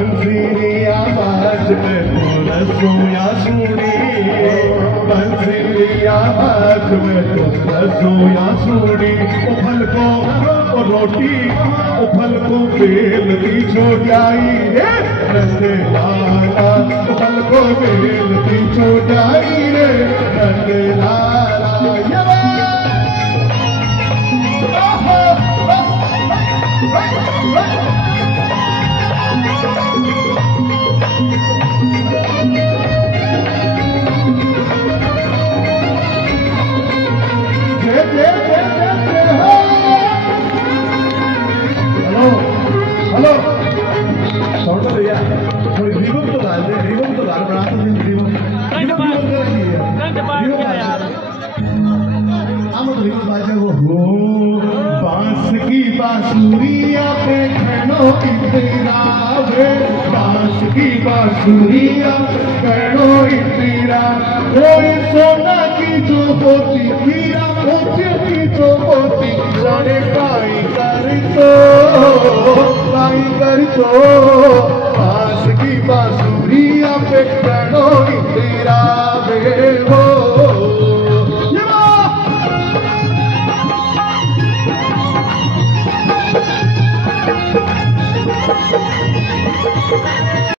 बंसीरी आवाज में तू रसोया सुनी, बंसीरी आवाज में तू रसोया सुनी। उफल को रोटी उफल को बेल की छोटाई है रंगे लाला, उफल को बेल की छोटाई रे रंगे लाला। हेलो छोड़ दो भैया, थोड़ी रिबन तो डाल दे, रिबन तो डाल, बढ़ा तो रिबन हो बांस की बांसुरिया पे खनो इतरा वे, बांस की बांसुरिया खनो इतरा। कोई सोना की जो होती हीरा मोती की जो होती जाने काई कर तो